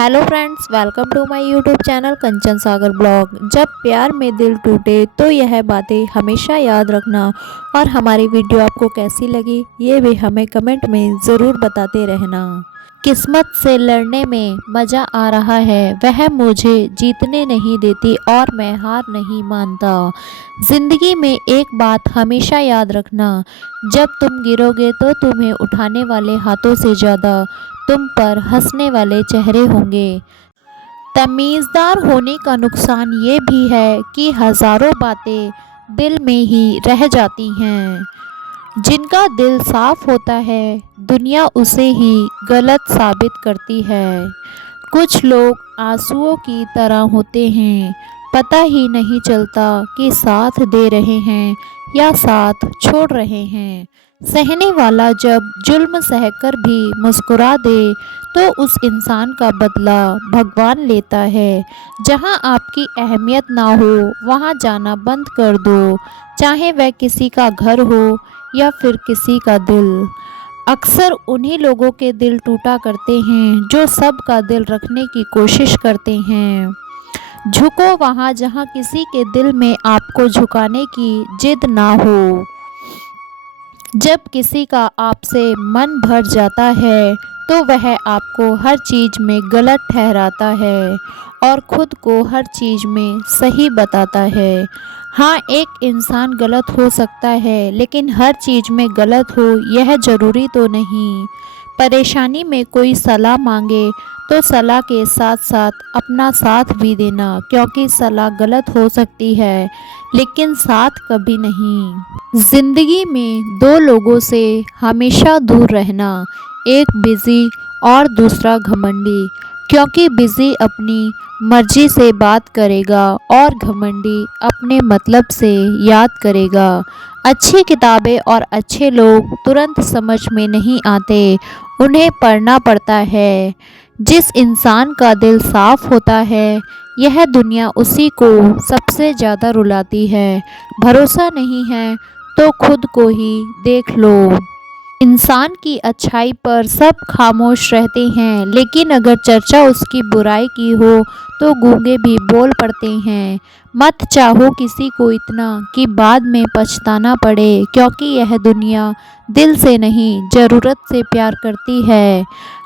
Hello friends, welcome to my YouTube channel Kanchan Sagar blog. जब प्यार में दिल टूटे तो यह बातें हमेशा याद रखना। और हमारी वीडियो आपको कैसी लगी ये भी हमें कमेंट में ज़रूर बताते रहना। किस्मत से लड़ने में मज़ा आ रहा है, वह मुझे जीतने नहीं देती और मैं हार नहीं मानता। ज़िंदगी में एक बात हमेशा याद रखना, जब तुम गिरोगे तो तुम्हें उठाने वाले हाथों से ज़्यादा तुम पर हंसने वाले चेहरे होंगे। तमीज़दार होने का नुकसान ये भी है कि हज़ारों बातें दिल में ही रह जाती हैं। जिनका दिल साफ होता है दुनिया उसे ही गलत साबित करती है। कुछ लोग आंसुओं की तरह होते हैं, पता ही नहीं चलता कि साथ दे रहे हैं या साथ छोड़ रहे हैं। सहने वाला जब जुल्म सहकर भी मुस्कुरा दे तो उस इंसान का बदला भगवान लेता है। जहां आपकी अहमियत ना हो वहां जाना बंद कर दो, चाहे वह किसी का घर हो या फिर किसी का दिल। अक्सर उन्हीं लोगों के दिल टूटा करते हैं जो सबका दिल रखने की कोशिश करते हैं। झुको वहाँ जहाँ किसी के दिल में आपको झुकाने की जिद ना हो। जब किसी का आपसे मन भर जाता है तो वह आपको हर चीज़ में गलत ठहराता है और ख़ुद को हर चीज़ में सही बताता है। हाँ, एक इंसान गलत हो सकता है, लेकिन हर चीज़ में गलत हो यह ज़रूरी तो नहीं। परेशानी में कोई सलाह मांगे तो सलाह के साथ साथ अपना साथ भी देना, क्योंकि सलाह गलत हो सकती है लेकिन साथ कभी नहीं। ज़िंदगी में दो लोगों से हमेशा दूर रहना, एक बिज़ी और दूसरा घमंडी, क्योंकि बिज़ी अपनी मर्जी से बात करेगा और घमंडी अपने मतलब से याद करेगा। अच्छी किताबें और अच्छे लोग तुरंत समझ में नहीं आते, उन्हें पढ़ना पड़ता है। जिस इंसान का दिल साफ होता है यह दुनिया उसी को सबसे ज़्यादा रुलाती है। भरोसा नहीं है तो खुद को ही देख लो। इंसान की अच्छाई पर सब खामोश रहते हैं, लेकिन अगर चर्चा उसकी बुराई की हो तो गूंगे भी बोल पड़ते हैं। मत चाहो किसी को इतना कि बाद में पछताना पड़े, क्योंकि यह दुनिया दिल से नहीं ज़रूरत से प्यार करती है।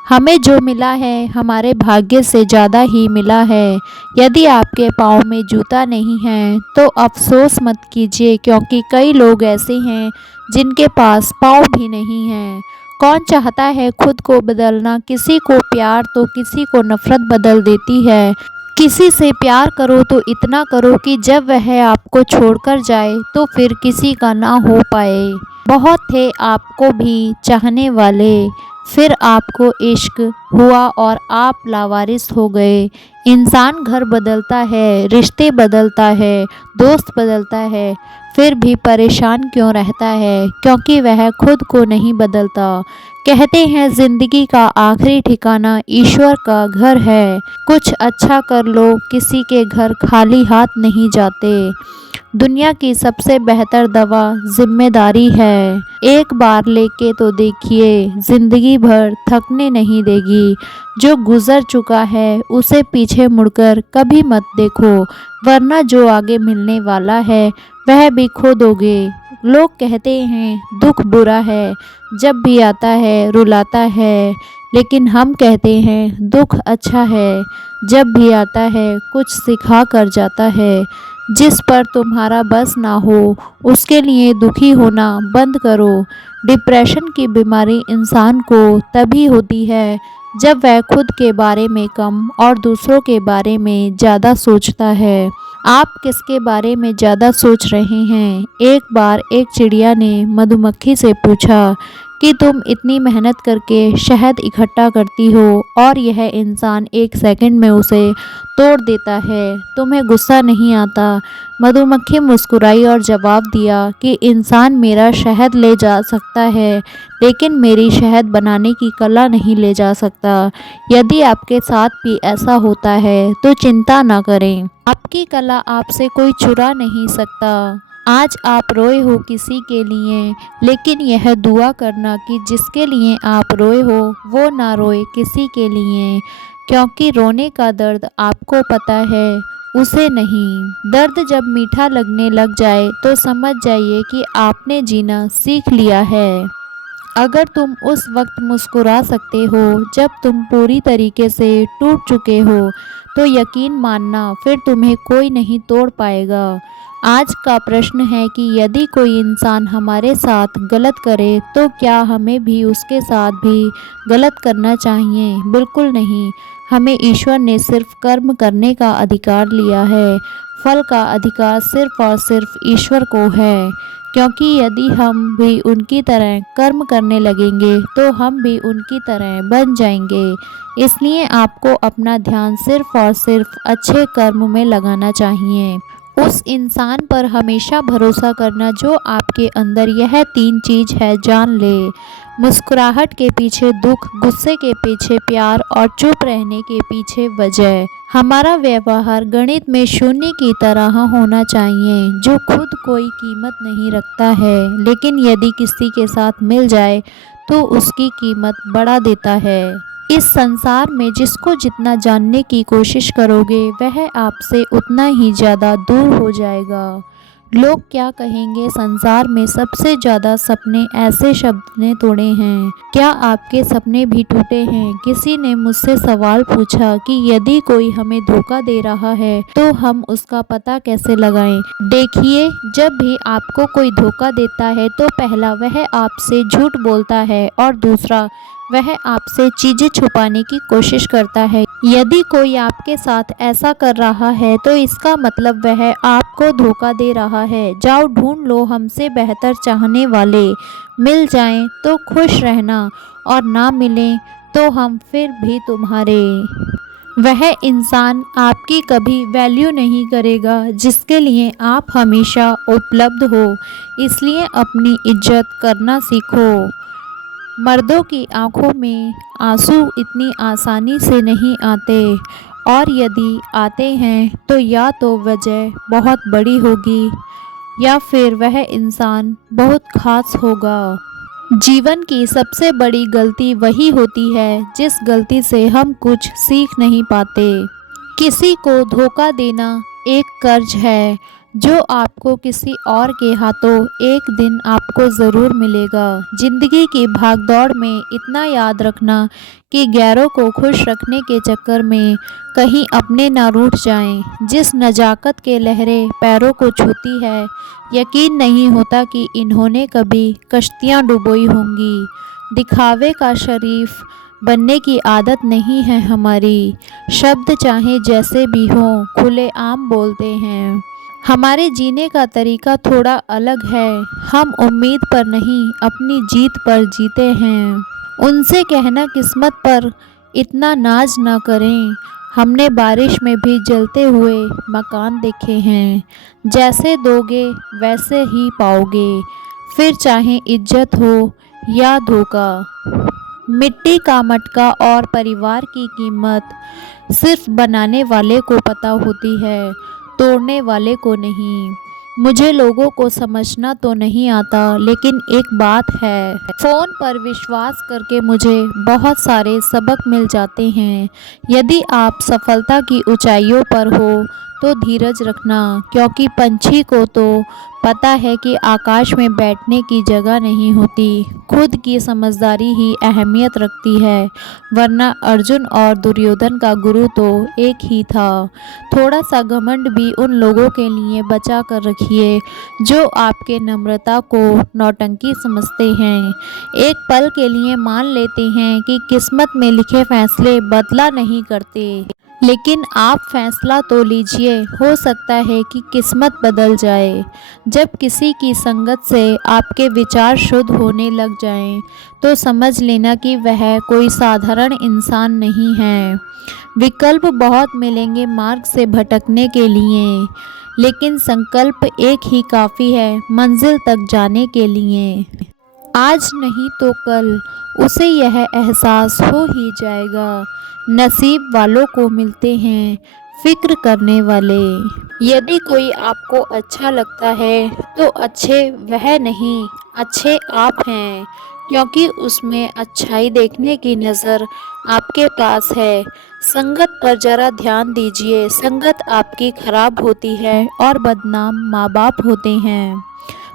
हमें जो मिला है हमारे भाग्य से ज़्यादा ही मिला है। यदि आपके पाँव में जूता नहीं है तो अफसोस मत कीजिए, क्योंकि कई लोग ऐसे हैं जिनके पास पाँव भी नहीं है। कौन चाहता है खुद को बदलना? किसी को प्यार तो किसी को नफ़रत बदल देती है। किसी से प्यार करो तो इतना करो कि जब वह आपको छोड़कर जाए तो फिर किसी का ना हो पाए। बहुत थे आपको भी चाहने वाले, फिर आपको इश्क हुआ और आप लावारिस हो गए। इंसान घर बदलता है, रिश्ते बदलता है, दोस्त बदलता है, फिर भी परेशान क्यों रहता है? क्योंकि वह खुद को नहीं बदलता। कहते हैं ज़िंदगी का आखिरी ठिकाना ईश्वर का घर है। कुछ अच्छा कर लो, किसी के घर खाली हाथ नहीं जाते। दुनिया की सबसे बेहतर दवा जिम्मेदारी है। एक बार लेके तो देखिए, ज़िंदगी भर थकने नहीं देगी। जो गुज़र चुका है उसे पीछे मुड़कर कभी मत देखो, वरना जो आगे मिलने वाला है वह भी खो दोगे। लोग कहते हैं दुख बुरा है, जब भी आता है रुलाता है, लेकिन हम कहते हैं दुख अच्छा है, जब भी आता है कुछ सिखा कर जाता है। जिस पर तुम्हारा बस ना हो उसके लिए दुखी होना बंद करो। डिप्रेशन की बीमारी इंसान को तभी होती है जब वह खुद के बारे में कम और दूसरों के बारे में ज़्यादा सोचता है। आप किसके बारे में ज़्यादा सोच रहे हैं? एक बार एक चिड़िया ने मधुमक्खी से पूछा कि तुम इतनी मेहनत करके शहद इकट्ठा करती हो और यह इंसान एक सेकंड में उसे तोड़ देता है, तुम्हें गुस्सा नहीं आता? मधुमक्खी मुस्कुराई और जवाब दिया कि इंसान मेरा शहद ले जा सकता है, लेकिन मेरी शहद बनाने की कला नहीं ले जा सकता। यदि आपके साथ भी ऐसा होता है तो चिंता ना करें, आपकी कला आपसे कोई चुरा नहीं सकता। आज आप रोए हो किसी के लिए, लेकिन यह दुआ करना कि जिसके लिए आप रोए हो वो ना रोए किसी के लिए। क्योंकि रोने का दर्द आपको पता है, उसे नहीं। दर्द जब मीठा लगने लग जाए तो समझ जाइए कि आपने जीना सीख लिया है। अगर तुम उस वक्त मुस्कुरा सकते हो जब तुम पूरी तरीके से टूट चुके हो, तो यकीन मानना फिर तुम्हें कोई नहीं तोड़ पाएगा। आज का प्रश्न है कि यदि कोई इंसान हमारे साथ गलत करे तो क्या हमें भी उसके साथ भी गलत करना चाहिए? बिल्कुल नहीं। हमें ईश्वर ने सिर्फ कर्म करने का अधिकार लिया है, फल का अधिकार सिर्फ और सिर्फ ईश्वर को है। क्योंकि यदि हम भी उनकी तरह कर्म करने लगेंगे तो हम भी उनकी तरह बन जाएंगे। इसलिए आपको अपना ध्यान सिर्फ और सिर्फ अच्छे कर्म में लगाना चाहिए। उस इंसान पर हमेशा भरोसा करना जो आपके अंदर यह 3 चीज़ है जान ले। मुस्कुराहट के पीछे दुख, गुस्से के पीछे प्यार और चुप रहने के पीछे वजह। हमारा व्यवहार गणित में शून्य की तरह होना चाहिए, जो खुद कोई कीमत नहीं रखता है, लेकिन यदि किसी के साथ मिल जाए तो उसकी कीमत बढ़ा देता है। इस संसार में जिसको जितना जानने की कोशिश करोगे वह आपसे उतना ही ज़्यादा दूर हो जाएगा। लोग क्या कहेंगे संसार में सबसे ज़्यादा सपने ऐसे शब्द ने तोड़े हैं। क्या आपके सपने भी टूटे हैं? किसी ने मुझसे सवाल पूछा कि यदि कोई हमें धोखा दे रहा है तो हम उसका पता कैसे लगाएं? देखिए, जब भी आपको कोई धोखा देता है तो पहला वह आपसे झूठ बोलता है और दूसरा वह आपसे चीज़ें छुपाने की कोशिश करता है। यदि कोई आपके साथ ऐसा कर रहा है तो इसका मतलब वह आपको धोखा दे रहा है। जाओ ढूंढ लो हमसे बेहतर चाहने वाले, मिल जाएं तो खुश रहना और ना मिलें तो हम फिर भी तुम्हारे। वह इंसान आपकी कभी वैल्यू नहीं करेगा जिसके लिए आप हमेशा उपलब्ध हो। इसलिए अपनी इज्जत करना सीखो। मर्दों की आंखों में आंसू इतनी आसानी से नहीं आते, और यदि आते हैं तो या तो वजह बहुत बड़ी होगी या फिर वह इंसान बहुत खास होगा। जीवन की सबसे बड़ी गलती वही होती है जिस गलती से हम कुछ सीख नहीं पाते। किसी को धोखा देना एक कर्ज है जो आपको किसी और के हाथों एक दिन आपको ज़रूर मिलेगा। ज़िंदगी की भागदौड़ में इतना याद रखना कि गैरों को खुश रखने के चक्कर में कहीं अपने ना रूठ जाएं। जिस नज़ाकत के लहरें पैरों को छूती है, यकीन नहीं होता कि इन्होंने कभी कश्तियाँ डुबोई होंगी। दिखावे का शरीफ बनने की आदत नहीं है हमारी। शब्द चाहे जैसे भी हों खुलेआम बोलते हैं। हमारे जीने का तरीका थोड़ा अलग है। हम उम्मीद पर नहीं अपनी जीत पर जीते हैं। उनसे कहना किस्मत पर इतना नाज ना करें। हमने बारिश में भी जलते हुए मकान देखे हैं। जैसे दोगे वैसे ही पाओगे, फिर चाहे इज्जत हो या धोखा। मिट्टी का मटका और परिवार की कीमत सिर्फ बनाने वाले को पता होती है, तोड़ने वाले को नहीं। मुझे लोगों को समझना तो नहीं आता, लेकिन एक बात है, फ़ोन पर विश्वास करके मुझे बहुत सारे सबक मिल जाते हैं। यदि आप सफलता की ऊंचाइयों पर हो तो धीरज रखना, क्योंकि पंछी को तो पता है कि आकाश में बैठने की जगह नहीं होती। खुद की समझदारी ही अहमियत रखती है, वरना अर्जुन और दुर्योधन का गुरु तो एक ही था। थोड़ा सा घमंड भी उन लोगों के लिए बचा कर रखिए जो आपके नम्रता को नौटंकी समझते हैं। एक पल के लिए मान लेते हैं कि किस्मत में लिखे फैसले बदला नहीं करते, लेकिन आप फैसला तो लीजिए, हो सकता है कि किस्मत बदल जाए। जब किसी की संगत से आपके विचार शुद्ध होने लग जाएं, तो समझ लेना कि वह कोई साधारण इंसान नहीं है। विकल्प बहुत मिलेंगे मार्ग से भटकने के लिए, लेकिन संकल्प एक ही काफ़ी है मंजिल तक जाने के लिए। आज नहीं तो कल उसे यह एहसास हो ही जाएगा। नसीब वालों को मिलते हैं फिक्र करने वाले। यदि कोई आपको अच्छा लगता है तो अच्छे वह नहीं, अच्छे आप हैं। क्योंकि उसमें अच्छाई देखने की नज़र आपके पास है। संगत पर ज़रा ध्यान दीजिए, संगत आपकी खराब होती है और बदनाम माँ बाप होते हैं।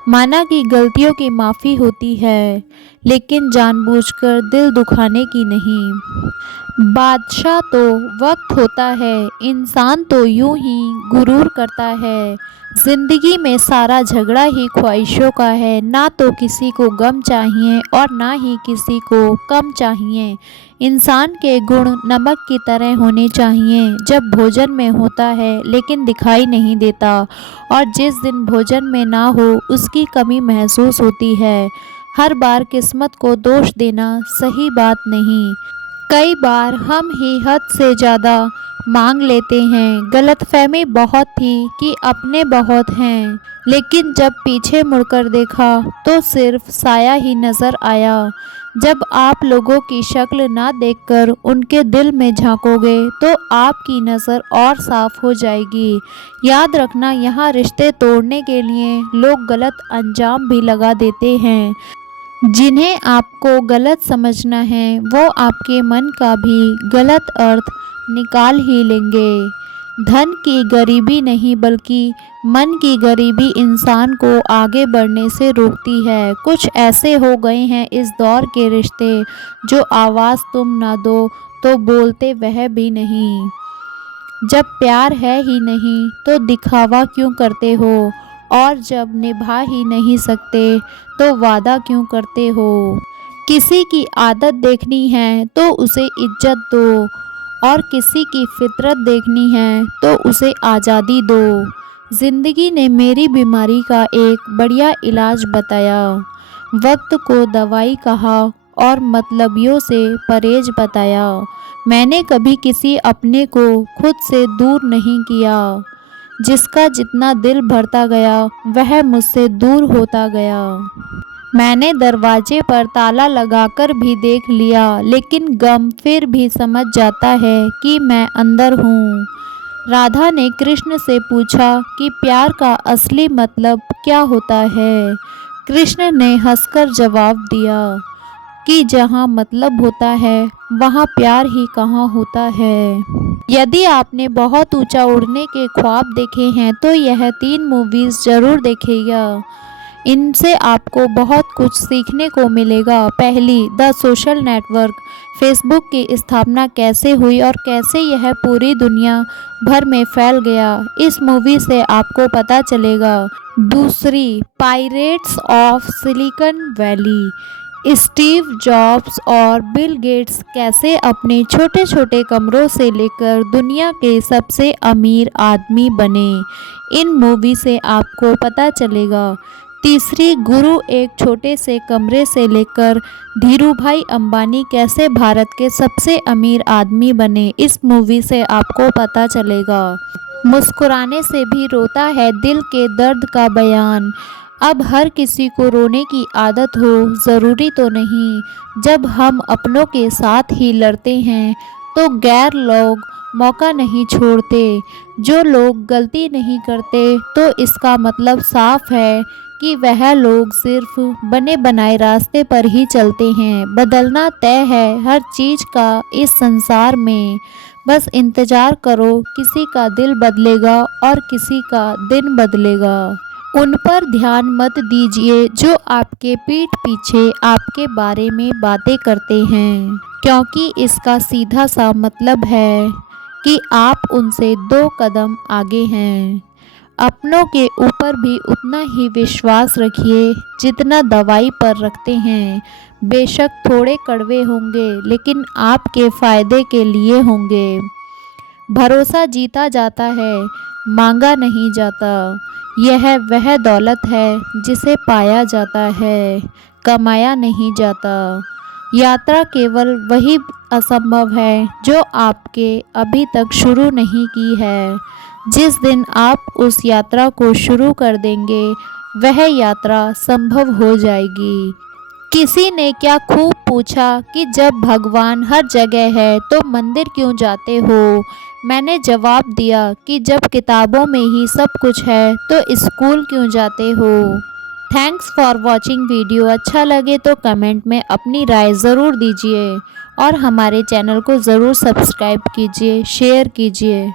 माना कि गलतियों की माफ़ी होती है, लेकिन जानबूझकर दिल दुखाने की नहीं। बादशाह तो वक्त होता है, इंसान तो यूं ही गुरूर करता है। जिंदगी में सारा झगड़ा ही ख्वाहिशों का है, ना तो किसी को गम चाहिए और ना ही किसी को कम चाहिए। इंसान के गुण नमक की तरह होने चाहिए, जब भोजन में होता है लेकिन दिखाई नहीं देता, और जिस दिन भोजन में ना हो उसकी कमी महसूस होती है। हर बार किस्मत को दोष देना सही बात नहीं। कई बार हम ही हद से ज़्यादा मांग लेते हैं। गलतफहमी बहुत थी कि अपने बहुत हैं, लेकिन जब पीछे मुड़कर देखा तो सिर्फ साया ही नज़र आया। जब आप लोगों की शक्ल ना देखकर उनके दिल में झांकोगे तो आपकी नज़र और साफ हो जाएगी। याद रखना, यहाँ रिश्ते तोड़ने के लिए लोग गलत अंजाम भी लगा देते हैं। जिन्हें आपको गलत समझना है वो आपके मन का भी गलत अर्थ निकाल ही लेंगे। धन की गरीबी नहीं, बल्कि मन की गरीबी इंसान को आगे बढ़ने से रोकती है। कुछ ऐसे हो गए हैं इस दौर के रिश्ते, जो आवाज़ तुम ना दो तो बोलते वह भी नहीं। जब प्यार है ही नहीं तो दिखावा क्यों करते हो, और जब निभा ही नहीं सकते तो वादा क्यों करते हो। किसी की आदत देखनी है तो उसे इज्जत दो, और किसी की फितरत देखनी है तो उसे आज़ादी दो। ज़िंदगी ने मेरी बीमारी का एक बढ़िया इलाज बताया। वक्त को दवाई कहा और मतलबियों से परहेज बताया। मैंने कभी किसी अपने को खुद से दूर नहीं किया। जिसका जितना दिल भरता गया वह मुझसे दूर होता गया। मैंने दरवाजे पर ताला लगाकर भी देख लिया, लेकिन गम फिर भी समझ जाता है कि मैं अंदर हूँ। राधा ने कृष्ण से पूछा कि प्यार का असली मतलब क्या होता है। कृष्ण ने हंसकर जवाब दिया कि जहाँ मतलब होता है वहाँ प्यार ही कहाँ होता है। यदि आपने बहुत ऊंचा उड़ने के ख्वाब देखे हैं तो यह 3 मूवीज़ ज़रूर देखिएगा। इनसे आपको बहुत कुछ सीखने को मिलेगा। पहली, द सोशल नेटवर्क, फेसबुक की स्थापना कैसे हुई और कैसे यह पूरी दुनिया भर में फैल गया, इस मूवी से आपको पता चलेगा। दूसरी, pirates of silicon valley, Steve jobs और बिल गेट्स कैसे अपने छोटे छोटे कमरों से लेकर दुनिया के सबसे अमीर आदमी बने, इन मूवी से आपको पता चलेगा। तीसरी, गुरु, एक छोटे से कमरे से लेकर धीरूभाई अंबानी कैसे भारत के सबसे अमीर आदमी बने, इस मूवी से आपको पता चलेगा। मुस्कुराने से भी रोता है दिल के दर्द का बयान, अब हर किसी को रोने की आदत हो ज़रूरी तो नहीं। जब हम अपनों के साथ ही लड़ते हैं तो गैर लोग मौका नहीं छोड़ते। जो लोग गलती नहीं करते तो इसका मतलब साफ है कि वह लोग सिर्फ बने बनाए रास्ते पर ही चलते हैं। बदलना तय है हर चीज़ का इस संसार में, बस इंतज़ार करो, किसी का दिल बदलेगा और किसी का दिन बदलेगा। उन पर ध्यान मत दीजिए जो आपके पीठ पीछे आपके बारे में बातें करते हैं, क्योंकि इसका सीधा सा मतलब है कि आप उनसे 2 कदम आगे हैं। अपनों के ऊपर भी उतना ही विश्वास रखिए जितना दवाई पर रखते हैं। बेशक थोड़े कड़वे होंगे, लेकिन आपके फ़ायदे के लिए होंगे। भरोसा जीता जाता है, मांगा नहीं जाता। यह वह दौलत है जिसे पाया जाता है, कमाया नहीं जाता। यात्रा केवल वही असंभव है जो आपके अभी तक शुरू नहीं की है। जिस दिन आप उस यात्रा को शुरू कर देंगे वह यात्रा संभव हो जाएगी। किसी ने क्या खूब पूछा कि जब भगवान हर जगह है तो मंदिर क्यों जाते हो। मैंने जवाब दिया कि जब किताबों में ही सब कुछ है तो स्कूल क्यों जाते हो। Thanks for watching video. अच्छा लगे तो कमेंट में अपनी राय ज़रूर दीजिए और हमारे चैनल को ज़रूर सब्सक्राइब कीजिए, शेयर कीजिए।